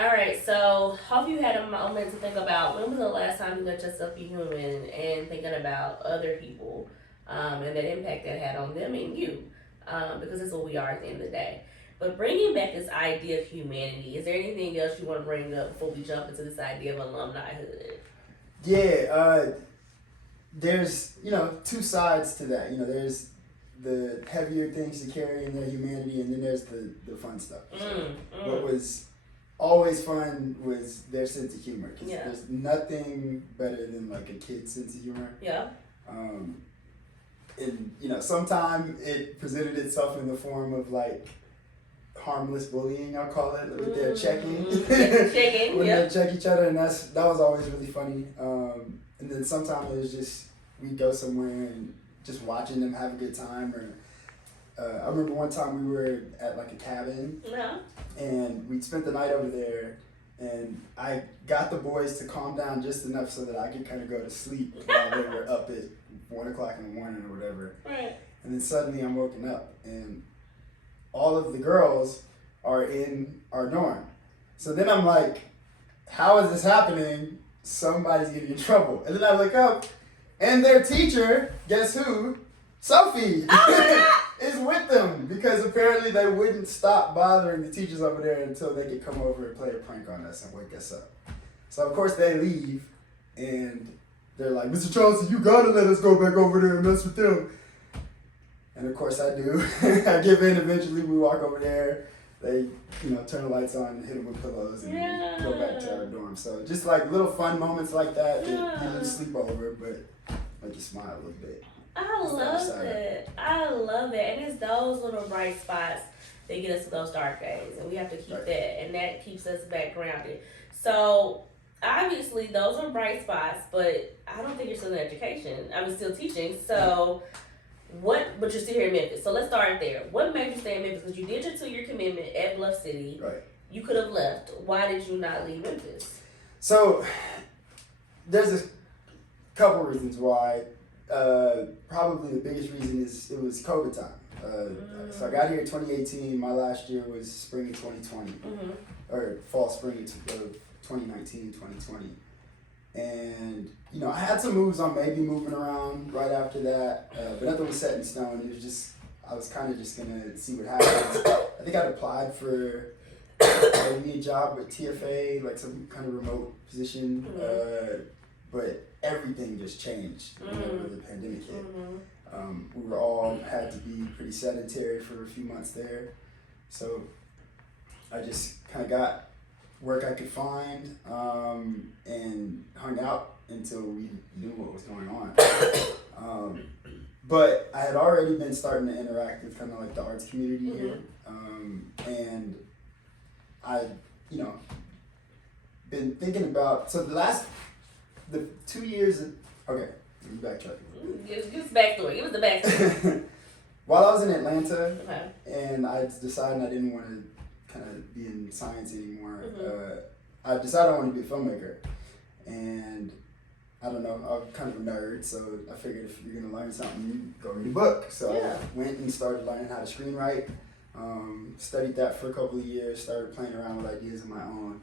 All right, so hope you had a moment to think about when was the last time you let yourself be human and thinking about other people and that impact that had on them and you, because that's what we are at the end of the day. But bringing back this idea of humanity, is there anything else you want to bring up before we jump into this idea of alumnihood? Yeah, there's two sides to that. There's the heavier things to carry in their humanity, and then there's the fun stuff. So what was always fun was their sense of humor, because there's nothing better than like a kid's sense of humor. Yeah. And sometimes it presented itself in the form of like harmless bullying, I'll call it, with their checking. When they check each other, and that was always really funny. And then sometimes it was just we'd go somewhere and just watching them have a good time. Or I remember one time we were at like a cabin, and we'd spent the night over there, and I got the boys to calm down just enough so that I could kind of go to sleep while they were up at 1 o'clock in the morning or whatever. Right. And then suddenly I'm woken up, and all of the girls are in our dorm. So then I'm like, how is this happening? Somebody's getting in trouble. And then I look up, and their teacher, guess who? Sophie, is with them, because apparently they wouldn't stop bothering the teachers over there until they could come over and play a prank on us and wake us up. So of course they leave, and they're like, Mr. Charleston, you gotta let us go back over there and mess with them. And of course I do. I give in eventually. We walk over there. They, turn the lights on, hit them with pillows, and we go back to our dorm. So just like little fun moments like that that you lose sleep over, but make you smile a little bit. I love it. I love it. And it's those little bright spots that get us to those dark days. And we have to keep that. And that keeps us back grounded. So obviously those are bright spots, but I don't think you're still in education. I'm still teaching. So but you're still here in Memphis. So let's start there. What made you stay in Memphis? Because you did your 2-year commitment at Bluff City. Right. You could have left. Why did you not leave Memphis? So there's a couple reasons why. Probably the biggest reason is it was COVID time. So I got here in 2018. My last year was spring of 2020, or fall, spring of 2019, 2020. And, I had some moves on maybe moving around right after that, but nothing was set in stone. It was just, I was kind of just going to see what happens. I think I'd applied for maybe a job with TFA, like some kind of remote position, but everything just changed whenever the pandemic hit. We were all had to be pretty sedentary for a few months there. So I just kind of got work I could find and hung out until we knew what was going on. But I had already been starting to interact with kind of like the arts community here. And I, been thinking about, so the 2 years, okay, let me backtrack. Give us the backstory. Give us the backstory. While I was in Atlanta, and I decided I didn't want to kind of be in science anymore, I decided I wanted to be a filmmaker. And I don't know, I'm kind of a nerd, so I figured if you're going to learn something, go read a book. So I went and started learning how to screenwrite, studied that for a couple of years, started playing around with ideas of my own.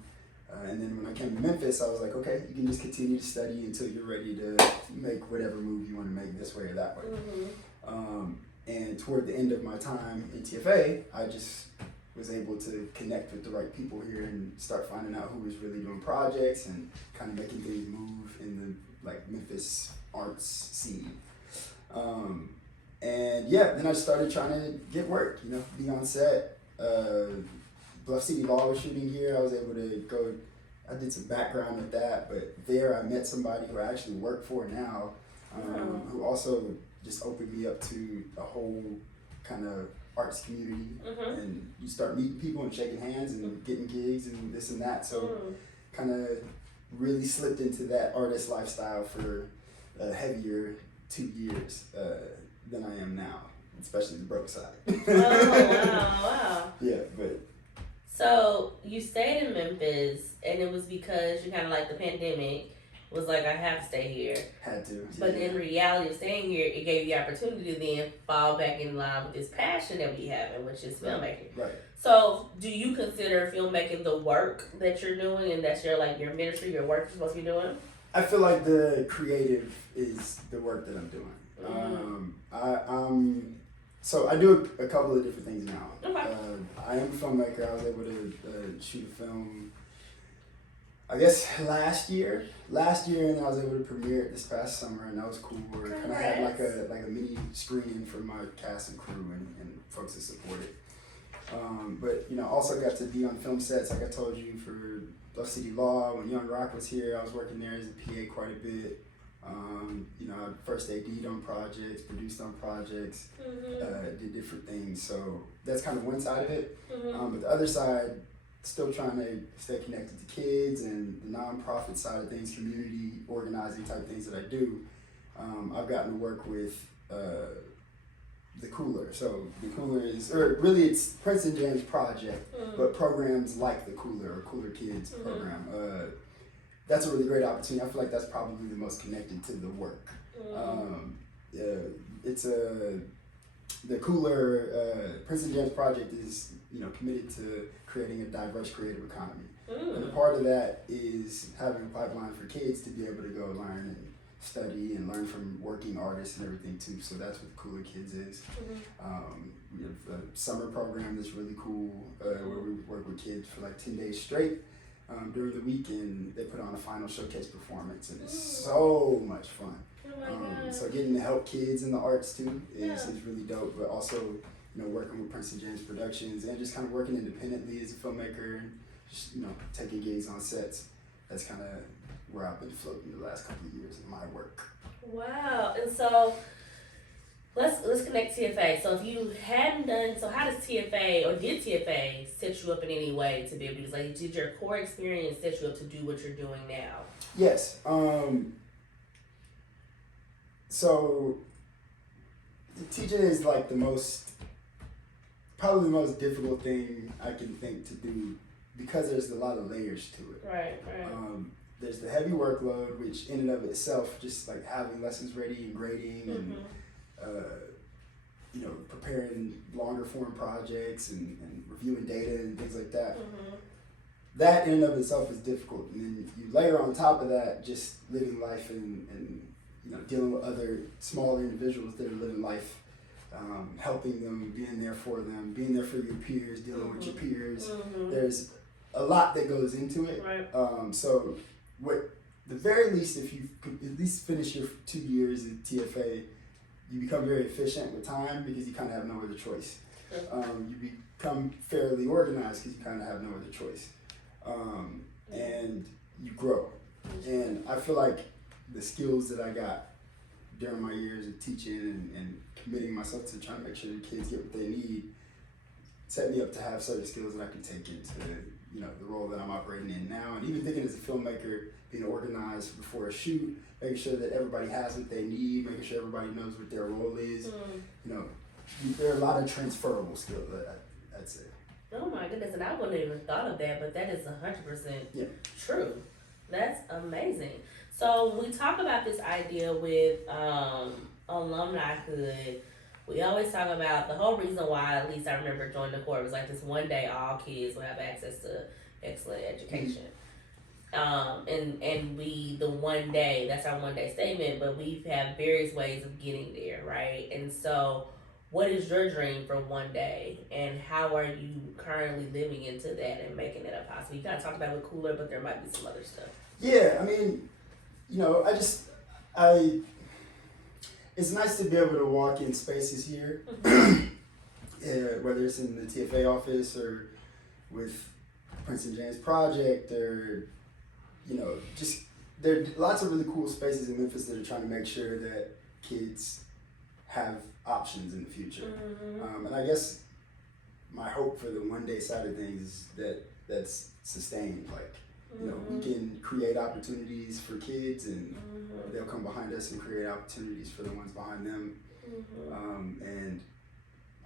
And then when I came to Memphis, I was like, okay, you can just continue to study until you're ready to make whatever move you want to make this way or that way. And toward the end of my time in TFA, I just was able to connect with the right people here and start finding out who was really doing projects and kind of making things move in the Memphis arts scene. And then I started trying to get work, be on set. Bluff City Law was shooting here. I was able to go, I did some background with that, but there I met somebody who I actually work for now, who also just opened me up to a whole kind of arts community. And you start meeting people and shaking hands and getting gigs and this and that. So kind of really slipped into that artist lifestyle for a heavier 2 years than I am now, especially the broke side. Wow. Yeah, but. So you stayed in Memphis, and it was because you kind of like the pandemic, was like, I have to stay here. Had to. But in reality of staying here, it gave you the opportunity to then fall back in line with this passion that we have, which is filmmaking. Right. So, do you consider filmmaking the work that you're doing, and that's your ministry, your work you're supposed to be doing? I feel like the creative is the work that I'm doing. So I do a couple of different things now. Okay. I am a filmmaker. I was able to shoot a film, I guess last year, and I was able to premiere it this past summer, and that was cool. We kind of had like a mini screening for my cast and crew and folks that support it. But also got to be on film sets, like I told you, for Love City Law. When Young Rock was here, I was working there as a PA quite a bit. I first AD'd on projects, produced on projects, did different things. So that's kind of one side of it. But the other side, still trying to stay connected to kids and the nonprofit side of things, community organizing type things that I do. I've gotten to work with the Cooler. So the Cooler is, or really it's Prince and James Project, but programs like the Cooler or Cooler Kids program. That's a really great opportunity. I feel like that's probably the most connected to the work. It's the Cooler Prince and James Project is committed to creating a diverse creative economy, and a part of that is having a pipeline for kids to be able to go learn and study and learn from working artists and everything too. So that's what Cooler Kids is. We have a summer program that's really cool where we work with kids for like 10 days straight. During the weekend, they put on a final showcase performance, and it's so much fun. So getting to help kids in the arts too is really dope. But also, working with Prince and James Productions and just kind of working independently as a filmmaker and just taking gigs on sets. That's kind of where I've been floating the last couple of years of my work. Wow, and so let's connect TFA. So if you hadn't done, so how does TFA or did TFA set you up in any way to be able to, like, did your core experience set you up to do what you're doing now? Yes. So teaching is like probably the most difficult thing I can think to do because there's a lot of layers to it. Right. There's the heavy workload, which in and of itself, just like having lessons ready and grading and preparing longer form projects and reviewing data and things like that. That in and of itself is difficult. And then you layer on top of that just living life and dealing with other smaller individuals that are living life, helping them, being there for them, being there for your peers, dealing with your peers. There's a lot that goes into it. Right. So what the very least, if you could at least finish your 2 years at TFA, you become very efficient with time because you kind of have no other choice. You become fairly organized because you kind of have no other choice. And you grow. And I feel like the skills that I got during my years of teaching and committing myself to trying to make sure the kids get what they need set me up to have certain skills that I can take into the role that I'm operating in now. And even thinking as a filmmaker, being organized before a shoot, making sure that everybody has what they need, making sure everybody knows what their role is. There are a lot of transferable skills that I'd say. Oh my goodness, and I wouldn't have even thought of that, but that is 100% true. That's amazing. So we talk about this idea with alumnihood. We always talk about the whole reason why, at least I remember joining the Corps, was like this one day all kids will have access to excellent education. And we, the one day, that's our one day statement, but we have various ways of getting there, right? And so what is your dream for one day, and how are you currently living into that and making it a possibility? You kind of talked about it with Cooler, but there might be some other stuff. Yeah, I mean, it's nice to be able to walk in spaces here, whether it's in the TFA office or with Prince and James Project or, just there are lots of really cool spaces in Memphis that are trying to make sure that kids have options in the future. And I guess my hope for the one day side of things is that that's sustained. Like, we can create opportunities for kids and they'll come behind us and create opportunities for the ones behind them. And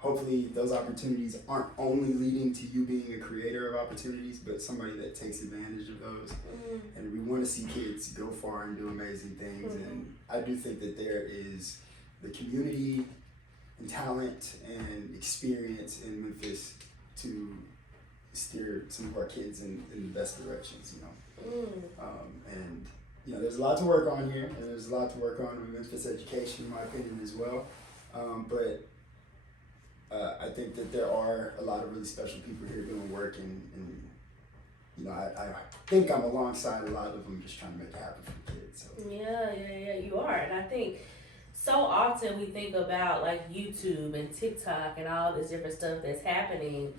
hopefully those opportunities aren't only leading to you being a creator of opportunities, but somebody that takes advantage of those. And we want to see kids go far and do amazing things. And I do think that there is the community and talent and experience in Memphis to steer some of our kids in the best directions, you know. And you know, there's a lot to work on here, and there's a lot to work on with Memphis education, in my opinion, as well. But I think that there are a lot of really special people here doing work, and you know, I think I'm alongside a lot of them, just trying to make it happen for kids. So. Yeah, you are. And I think so often we think about like YouTube and TikTok and all this different stuff that's happening.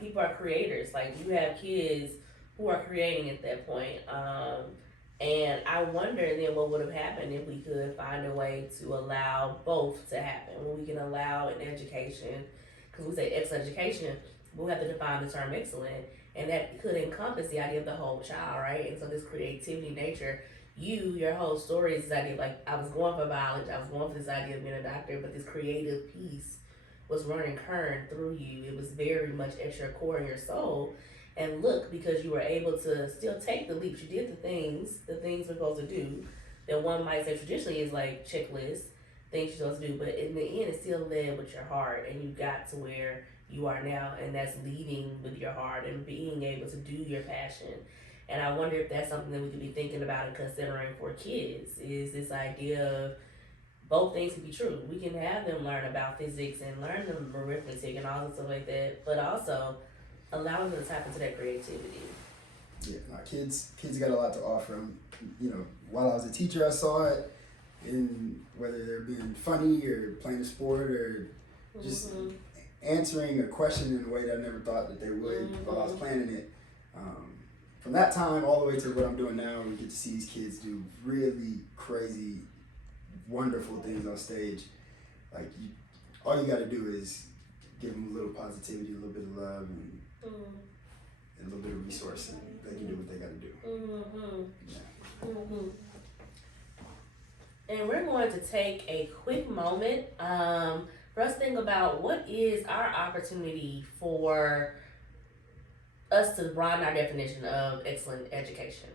People are creators. Like you have kids who are creating at that point. And I wonder then what would have happened if we could find a way to allow both to happen. When we can allow an education, because we say excellent education, but we have to define the term excellent. And that could encompass the idea of the whole child, right? And so this creativity nature, your whole story is this idea of like, I was going for biology, I was going for this idea of being a doctor, but this creative piece was running current through you. It was very much at your core in your soul. And look, because you were able to still take the leaps, you did the things we're supposed to do, that one might say traditionally is like checklists, things you're supposed to do, but in the end, it still led with your heart, and you got to where you are now, and that's leading with your heart and being able to do your passion. And I wonder if that's something that we could be thinking about and considering for kids, is this idea of both things can be true. We can have them learn about physics and learn them arithmetic and all that stuff like that, but also allowing them to tap into that creativity. Yeah, kids got a lot to offer. You know, while I was a teacher, I saw it in whether they're being funny or playing a sport or just answering a question in a way that I never thought that they would while I was planning it. From that time all the way to what I'm doing now, we get to see these kids do really crazy, wonderful things on stage. Like, all you got to do is give them a little positivity, a little bit of love, and a little bit of resource, and they can do what they got to do. And we're going to take a quick moment for us to think about what is our opportunity for us to broaden our definition of excellent education.